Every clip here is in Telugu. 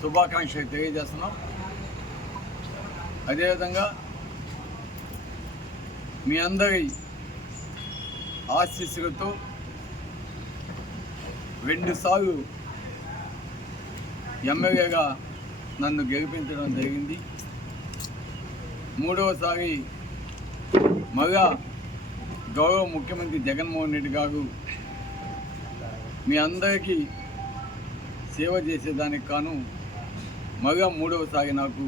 శుభాకాంక్షలు తెలియజేస్తున్నాం. అదేవిధంగా మీ అందరి ఆశీస్సులతో 2 సార్లు ఎమ్మెల్యేగా నన్ను గెలిపించడం జరిగింది. 3వసారి మళ్ళా గౌరవ ముఖ్యమంత్రి జగన్మోహన్ రెడ్డి గారు మీ అందరికీ సేవ చేసేదానికి కాను మళ్ళా 3వసారి నాకు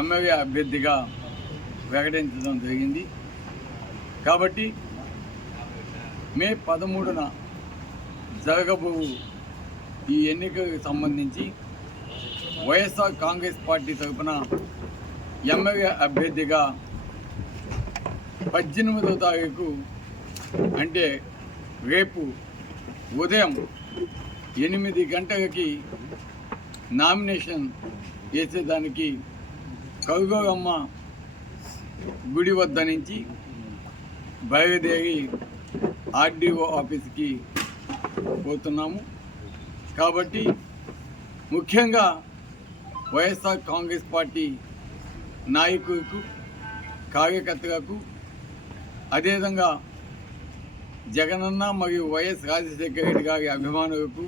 ఎమ్మెల్యే అభ్యర్థిగా ప్రకటించడం జరిగింది. కాబట్టి మే 13న జరగబో ఈ ఎన్నికలకు సంబంధించి వైఎస్ఆర్ కాంగ్రెస్ పార్టీ తరఫున ఎమ్మెల్యే అభ్యర్థిగా 18వ తారీఖు అంటే రేపు ఉదయం 8 గంటలకి నామినేషన్ వేసేదానికి కరుగోరమ్మ గుడి వద్ద నుంచి బయలుదేరి ఆర్డీఓ ఆఫీస్కి పోతున్నాము. కాబట్టి ముఖ్యంగా వైఎస్ఆర్ కాంగ్రెస్ పార్టీ నాయకులకు, కార్యకర్తలకు, అదేవిధంగా జగనన్న మరియు వైఎస్ రాజశేఖర రెడ్డి గారి అభిమానులకు,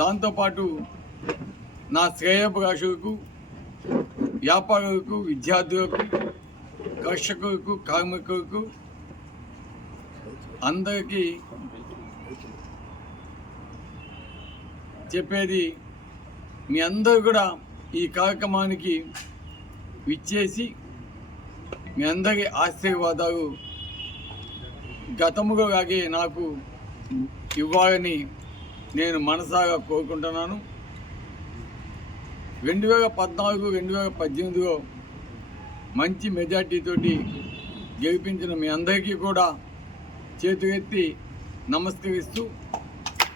దాంతోపాటు నా శ్రేయోభిలాషులకు, వ్యాపారులకు, విద్యార్థులకు, కర్షకులకు, కార్మికులకు అందరికీ చెప్పేది, మీ అందరూ కూడా ఈ కార్యక్రమానికి విచ్చేసి మీ అందరి ఆశీర్వాదాలు గతముగా లాగే నాకు ఇవ్వాలని నేను మనసారా కోరుకుంటున్నాను. 2014, 2018లో మంచి మెజార్టీతోటి గెలిపించిన మీ అందరికీ కూడా చేతులెత్తి నమస్కరిస్తూ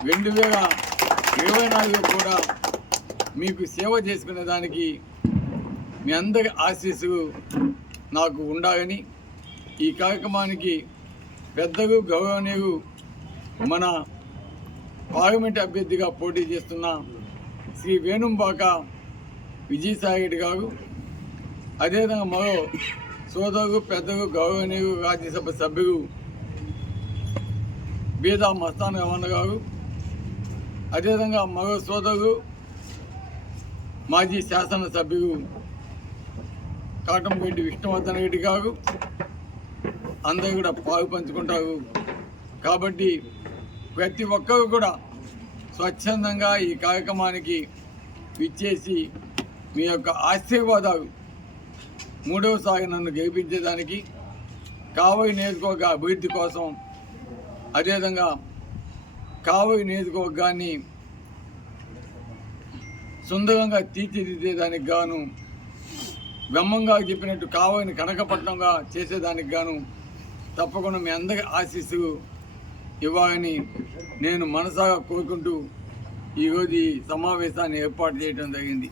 2024లో కూడా మీకు సేవ చేసుకునే దానికి మీ అందరి ఆశీస్సులు నాకు ఉండాలని, ఈ కార్యక్రమానికి పెద్దలు, గౌరవనీయులు, మన పార్లమెంట్ అభ్యర్థిగా పోటీ చేస్తున్న శ్రీ వేణుంబాక విజయసాయిరెడ్డి గారు, అదేవిధంగా మరో సోదరులు, పెద్దలు, గౌరవనీయులు, రాజ్యసభ సభ్యులు బీదా మస్తాన్ రమణ గారు, అదేవిధంగా మరో సోదరులు మాజీ శాసనసభ్యులు కాటంరెడ్డి విష్ణువర్ధన్ రెడ్డి గారు అందరూ కూడా పాలు పంచుకుంటారు. కాబట్టి ప్రతి ఒక్కరు కూడా స్వచ్ఛందంగా ఈ కార్యక్రమానికి విచ్చేసి మీ యొక్క ఆశీర్వాదాలు 3వసారి నన్ను గెలిపించేదానికి, కావలి నియోజకవర్గ అభివృద్ధి కోసం, అదేవిధంగా కావలి నియోజకవర్గాన్ని సుందరంగా తీర్చిదిద్దేదానికి గాను, బ్రహ్మంగా చెప్పినట్టు కావలిని కనకపట్నంగా చేసేదానికి గాను తప్పకుండా మీ అందరి ఆశీస్సులు ఇవ్వాలని నేను మనసాగా కోరుకుంటూ ఈరోజు ఈ సమావేశాన్ని ఏర్పాటు చేయడం జరిగింది.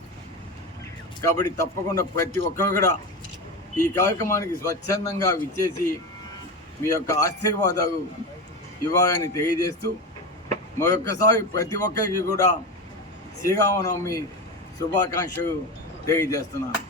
కాబట్టి తప్పకుండా ప్రతి ఒక్కరు కూడా ఈ కార్యక్రమానికి స్వచ్ఛందంగా విచ్చేసి మీ యొక్క ఆశీర్వాదాలు ఇవ్వాలని తెలియజేస్తూ మరొక్కసారి ప్రతి ఒక్కరికి కూడా శ్రీరామనవమి శుభాకాంక్షలు తెలియజేస్తున్నాను.